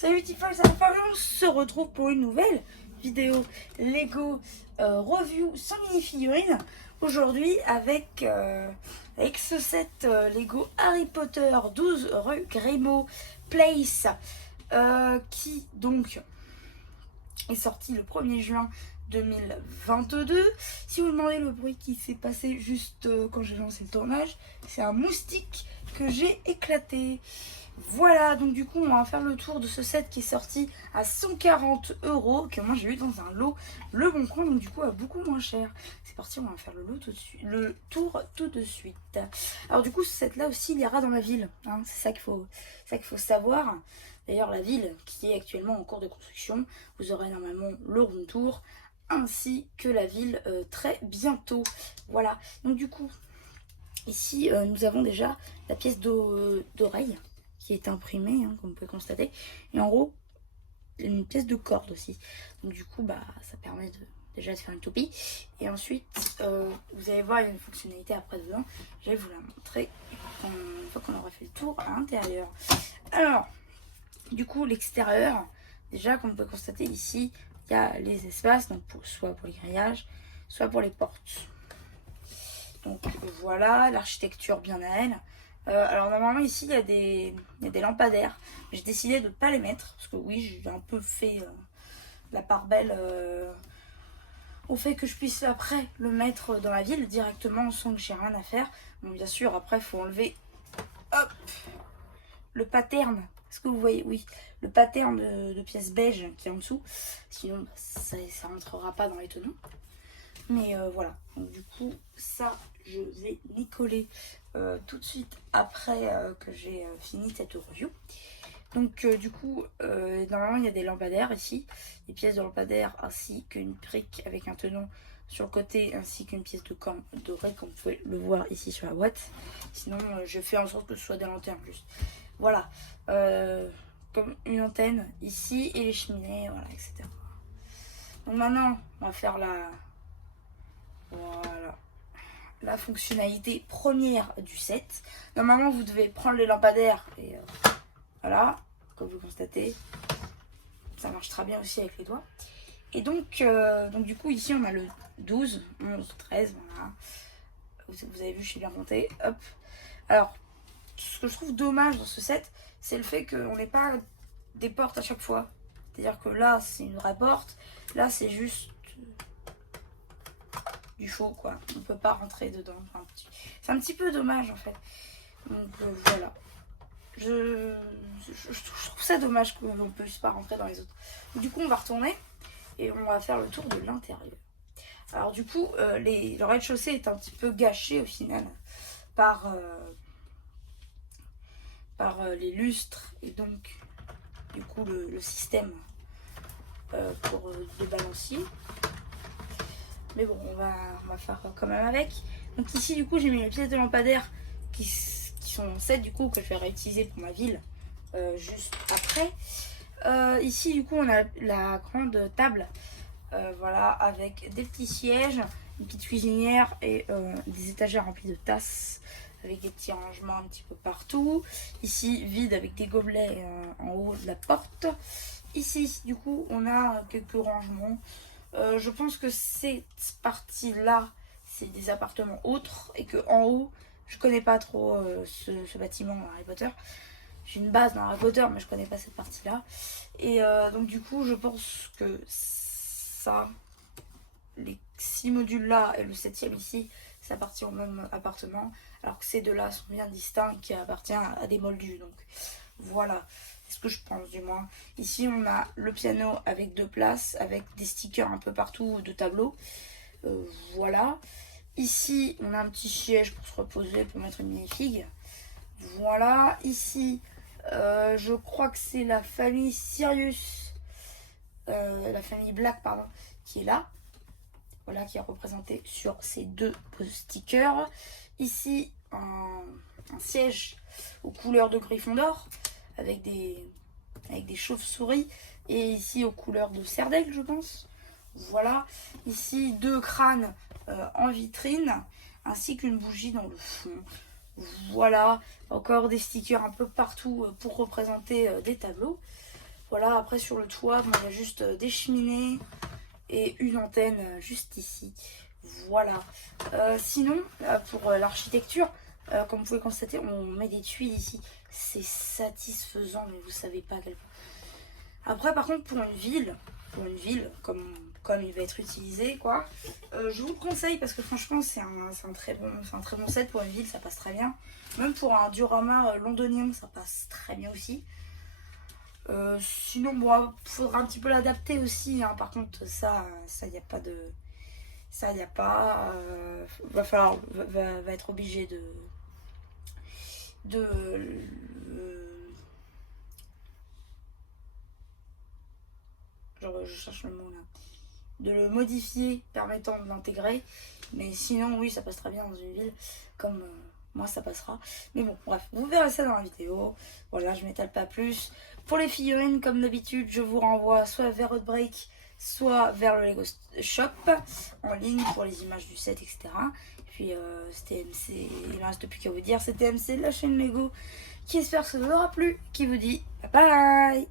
Salut Tiffany, ça va, on se retrouve pour une nouvelle vidéo Lego review sans mini-figurines. Aujourd'hui avec ce set Lego Harry Potter 12 rue Grimaud Place qui donc est sorti le 1er juin 2022. Si vous vous demandez le bruit qui s'est passé juste quand j'ai lancé le tournage, c'est un moustique que j'ai éclaté. Voilà, donc du coup on va faire le tour de ce set qui est sorti à 140 €, que moi j'ai eu dans un lot Le Bon Coin, donc du coup à beaucoup moins cher. C'est parti, on va faire le tour tout de suite. Alors du coup ce set là aussi il ira dans ma ville, hein, c'est ça qu'il faut savoir. D'ailleurs la ville qui est actuellement en cours de construction, vous aurez normalement le room tour ainsi que la ville très bientôt. Voilà, donc du coup ici nous avons déjà la pièce d'oreille qui est imprimée, hein, comme vous pouvez constater, et en haut une pièce de corde aussi, donc du coup bah ça permet déjà de faire une toupie. Et ensuite vous allez voir, il y a une fonctionnalité après dedans, je vais vous la montrer une fois qu'on aura fait le tour à l'intérieur. Alors du coup l'extérieur, déjà comme vous pouvez constater ici, il y a les espaces, donc soit pour les grillages, soit pour les portes. Donc voilà, l'architecture bien à elle. Alors normalement ici il y a des lampadaires. J'ai décidé de ne pas les mettre parce que oui, j'ai un peu fait la part belle au fait que je puisse après le mettre dans la ville directement sans que j'ai rien à faire. Bon bien sûr après il faut enlever hop, le pattern. Est-ce que vous voyez? Oui, le pattern de pièces beige qui est en dessous. Sinon ça ne rentrera pas dans les tenons. Mais voilà, donc du coup ça je vais m'y coller tout de suite après que j'ai fini cette review. Donc du coup normalement il y a des lampadaires ici, des pièces de lampadaires ainsi qu'une brique avec un tenon sur le côté ainsi qu'une pièce de corne dorée comme vous pouvez le voir ici sur la boîte. Sinon je fais en sorte que ce soit des lanternes juste. Voilà, comme une antenne ici et les cheminées, voilà, etc. Donc maintenant on va faire voilà, la fonctionnalité première du set. Normalement vous devez prendre les lampadaires et voilà, comme vous constatez, ça marche très bien aussi avec les doigts. Et donc du coup ici on a le 12, 11, 13, voilà. Vous avez vu, je suis bien montée. Hop. Alors, ce que je trouve dommage dans ce set, c'est le fait qu'on n'ait pas des portes à chaque fois. C'est-à-dire que là c'est une vraie porte, là c'est juste du faux quoi, on peut pas rentrer dedans, enfin, c'est un petit peu dommage en fait. Donc voilà, je trouve ça dommage qu'on ne puisse pas rentrer dans les autres. Du coup on va retourner et on va faire le tour de l'intérieur. Alors du coup le rez-de-chaussée est un petit peu gâché au final par les lustres et donc du coup le système pour les balanciers. Mais bon, on va faire quand même avec. Donc ici, du coup, j'ai mis les pièces de lampadaire qui sont 7 du coup, que je vais réutiliser pour ma ville juste après. Ici, du coup, on a la grande table. Voilà, avec des petits sièges, une petite cuisinière et des étagères remplies de tasses avec des petits rangements un petit peu partout. Ici, vide avec des gobelets en haut de la porte. Ici, du coup, on a quelques rangements. Je pense que cette partie-là, c'est des appartements autres et que en haut, je connais pas trop ce bâtiment dans Harry Potter. J'ai une base dans Harry Potter, mais je connais pas cette partie-là. Et donc du coup, je pense que ça, les 6 modules-là et le 7e ici, ça appartient au même appartement, alors que ces deux-là sont bien distincts, qui appartiennent à des moldus. Donc voilà. C'est ce que je pense du moins. Ici on a le piano avec 2 places, avec des stickers un peu partout de tableaux. Voilà. Ici on a un petit siège pour se reposer, pour mettre une mini-figue. Voilà. Ici je crois que c'est la famille Sirius, la famille Black pardon, qui est là. Voilà, qui est représentée sur ces 2 stickers. Ici un siège aux couleurs de Gryffondor avec des chauves-souris et ici aux couleurs de Serdaigle je pense. Voilà, ici 2 crânes en vitrine ainsi qu'une bougie dans le fond. Voilà, encore des stickers un peu partout pour représenter des tableaux. Voilà, après sur le toit, il y a juste des cheminées et une antenne juste ici. Voilà. Sinon, pour l'architecture, comme vous pouvez constater, on met des tuiles ici. C'est satisfaisant, mais vous savez pas à quel point. Après, par contre, pour une ville comme il va être utilisé, quoi, je vous le conseille parce que franchement, c'est un très bon set pour une ville, ça passe très bien. Même pour un diorama londonien, ça passe très bien aussi. Sinon, bon, faudra un petit peu l'adapter aussi, hein. Par contre, ça, il n'y a pas de... Ça, il n'y a pas... va être obligé de je cherche le mot là. De le modifier permettant de l'intégrer. Mais sinon, oui, ça passe très bien dans une ville. Comme moi, ça passera. Mais bon, bref, vous verrez ça dans la vidéo. Voilà, je m'étale pas plus. Pour les figurines, comme d'habitude, je vous renvoie soit vers Outbreak, soit vers le Lego Shop en ligne pour les images du set, etc. Et puis, c'était MC, il ne reste plus qu'à vous dire, c'était MC de la chaîne Lego qui espère que ça vous aura plu, qui vous dit bye bye.